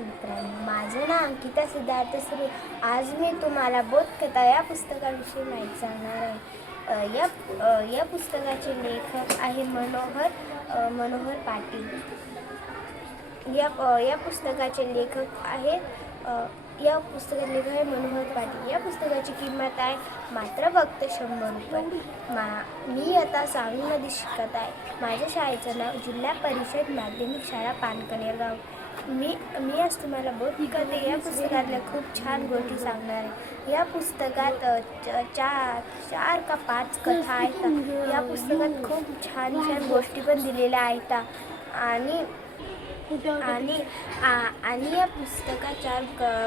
मित्रांनो माझं नाव अंकिता सिद्धार्थ सुरू. आज मी तुम्हाला बोधकथा या पुस्तकाविषयी माहिती सांगणार आहे. या या पुस्तकाचे लेखक आहे मनोहर मनोहर पाटील. या या पुस्तकाचे लेखक आहे या पुस्तकाचे लेखक आहे मनोहर पाटील. या पुस्तकाची किंमत आहे मात्र फक्त शंभर रुपये. मा मी आता सावलीमध्ये शिकत आहे. माझ्या शाळेचं नाव जिल्हा परिषद माध्यमिक शाळा पानकनेर गाव मी मी आज तुम्हाला बौद्धिकते या पुस्तकातल्या खूप छान गोष्टी सांगणार आहे. या पुस्तकात च- चार चार का पाच कथा आहेत. या पुस्तकात खूप छान छान गोष्टी पण दिलेल्या आहेत. आणि आणि आ- आणि या पुस्तकात चार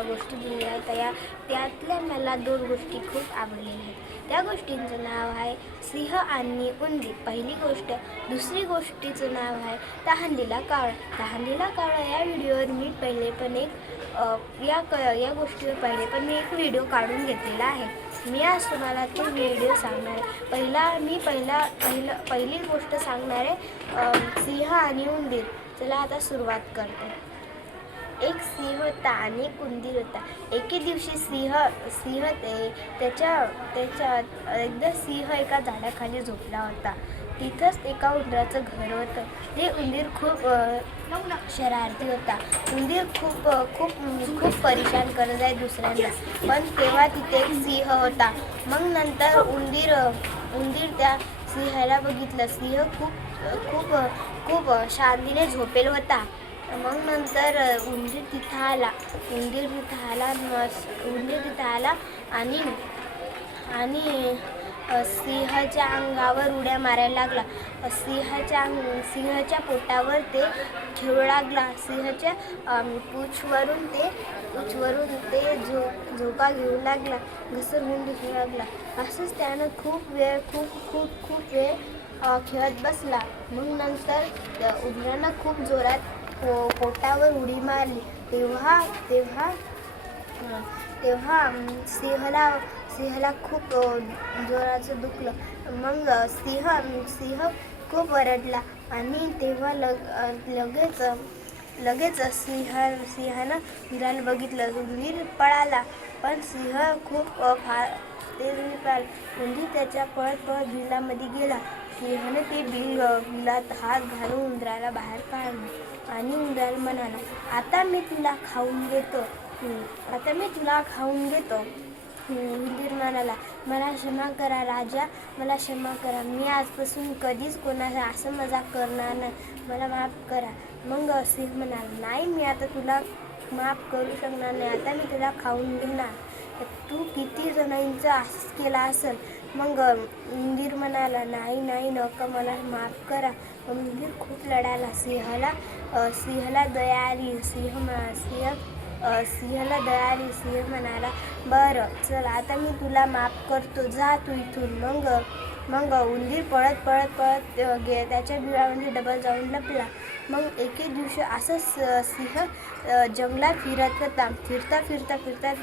गोष्टी दिलेल्या आहेत या त्यातल्या मला दोन गोष्टी खूप आवडलेल्या आहेत. त्या गोष्टींचं नाव आहे सिंह आणि उंदी. पहिली गोष्ट दुसरी गोष्टीचं नाव आहे तहानलेला कावळा तहानलेला कावळा या व्हिडिओवर मी पहिले पण एक या क या गोष्टीवर पहिले पण मी एक व्हिडिओ काढून घेतलेला आहे. मी आज तुम्हाला तो व्हिडिओ सांगणार आहे. पहिला मी पहिला पहिलं पहिली गोष्ट सांगणार आहे सिंह आणि उंदीर. चला आता सुरुवात करतो. एक सिंह होता आणि एक उंदीर होता. एके दिवशी सिंह सिंह ते त्याच्या त्याच्या एकदा सिंह एका झाडाखाली झोपला होता. तिथंच एका उंदराचं घर होतं. ते उंदीर खूप शरारती होता. उंदीर खूप खूप खूप परेशान करत आहे दुसऱ्यांना. पण तेव्हा तिथे एक सिंह होता. मग नंतर उंदीर उंदीर त्या सिंहाला बघितलं. सिंह खूप खूप खूप शांतीने झोपेल होता. मग नंतर उंदीर तिथं आला. उंदीर तिथं आला उंदीर तिथं आला आणि आणि सिंहाच्या अंगावर उड्या मारायला लागला. सिंहाच्या अंग सिंहाच्या पोटावर ते खेळू लागला. सिंहाच्या पूछवरून ते पूछवरून ते झो झोका घेऊ लागला. घसरगुंडी खेळू लागला. असंच त्यानं खूप वेळ खूप खूप खूप वेळ खेळत बसला. मग नंतर त्या उंदरानं खूप जोरात पोटावर उडी मारली. तेव्हा तेव्हा तेव्हा सिंहला सिंहाला सिंहाला खूप जोराचं दुखलं. मग सिंह सिंह खूप ओरडला आणि तेव्हा लग लगेच लगेच सिंह सिंहानं उंदराला बघितलं. वीर पळाला पण सिंह खूप अ, फा ते पळाला. म्हणजे त्याच्या पळत पळत बिलामध्ये गेला. सिंहानं ते बिल बिलात हात घालून उंदराला बाहेर काढला आणि उंदराला म्हणाला आता मी तुला खाऊन घेतो आता मी तुला खाऊन घेतो. उंदीर म्हणाला मला क्षमा करा राजा मला क्षमा करा. मी आजपासून कधीच कोणाला असं मजाक करणार नाही. मला माफ करा. मग सिंह म्हणाला नाही मी आता तुला माफ करू शकणार नाही. आता मी तुला खाऊन घेणार. तू किती जणांचं असंच केला असेल? मग उंदीर म्हणाला नाही नाही नका मला माफ करा. मग उंदीर खूप लढाला सिंहाला सिंहाला दया आली सिंह सिंह सिंहाला दळाली सिंह म्हणाला बरं चल आता मी तुला माफ करतो. जा तू इथून मग मग उंदीर पळत पळत पळत गे त्याच्या बिळामध्ये डबल जाऊन लपला. मग एके दिवशी असंच सिंह जंगलात फिरत होता. फिरता फिरता फिरता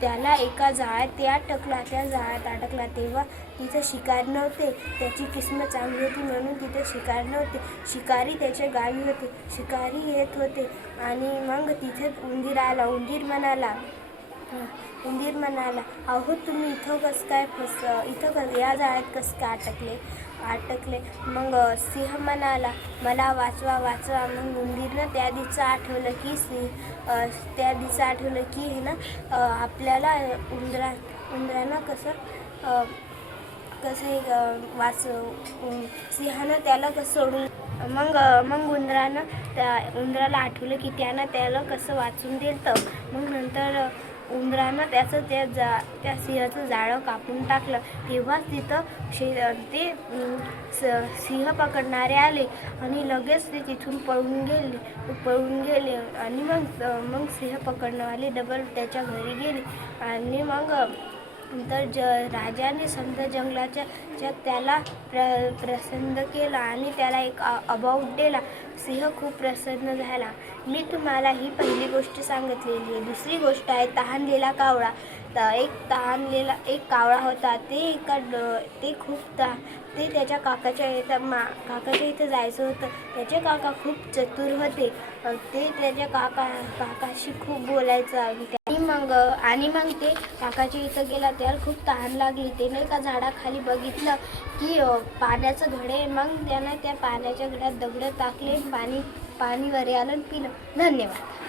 त्याला एका जाळ्यात ते अटकला त्या जाळ्यात अटकला. तेव्हा तिथे शिकार नव्हते. त्याची किस्मत चांगली होती म्हणून तिथे शिकार नव्हते. शिकारी त्याच्या गावी होते. शिकारी येत होते आणि मग तिथे उंदीर आला. उंदीर म्हणाला उंदीर म्हणाला अहो तुम्ही इथं कसं काय फस इथं कस या जाळ्यात कसं काय अटकले? अटकले? मग सिंह म्हणाला मला वाचवा वाचवा. मग उंदीरनं त्या दिवसा आठवलं की सिंह त्या दिवसा आठवलं की हे ना आपल्याला उंदरा उंदरानं कसं कसं हे वाच सिंहानं त्याला कसं सोडून मग मग उंदरानं त्या उंदराला आठवलं की त्यानं त्याला कसं वाचून दिलं मग नंतर उंदरानं त्याचं त्या जा त्या सिंहाचं जाळं कापून टाकलं. तेव्हाच तिथं शे ते स सिंह पकडणारे आले आणि लगेच ते तिथून पळून गेले. पळून गेले आणि मग मग सिंह पकडणारे डबल त्याच्या घरी गेले. आणि मग नंतर ज राजाने समजा जंगलाच्या च्या त्याला प्र प्रसन्न केला आणि त्याला एक अबाऊट दिला. सिंह खूप प्रसन्न झाला. मी तुम्हाला ही पहिली गोष्ट सांगितलेली आहे. दुसरी गोष्ट आहे तहानलेला कावळा. तर एक तहानलेला एक कावळा होता. ते एका ड ते खूप ता ते त्याच्या काकाच्या इथं मा काकाच्या इथं जायचं होतं. त्याचे काका खूप चतुर होते. ते त्याच्या काका काकाशी खूप बोलायचं मग आणि मग ते काकाच्या इथं गेला त्याला खूप तहान लागली. ते नाही का झाडाखाली बघितलं की पाण्याचं घडे. आहे. मग त्यानं त्या पाण्याच्या घड्यात दगडं टाकले पाणी पाणीवर आलं पिलं. धन्यवाद.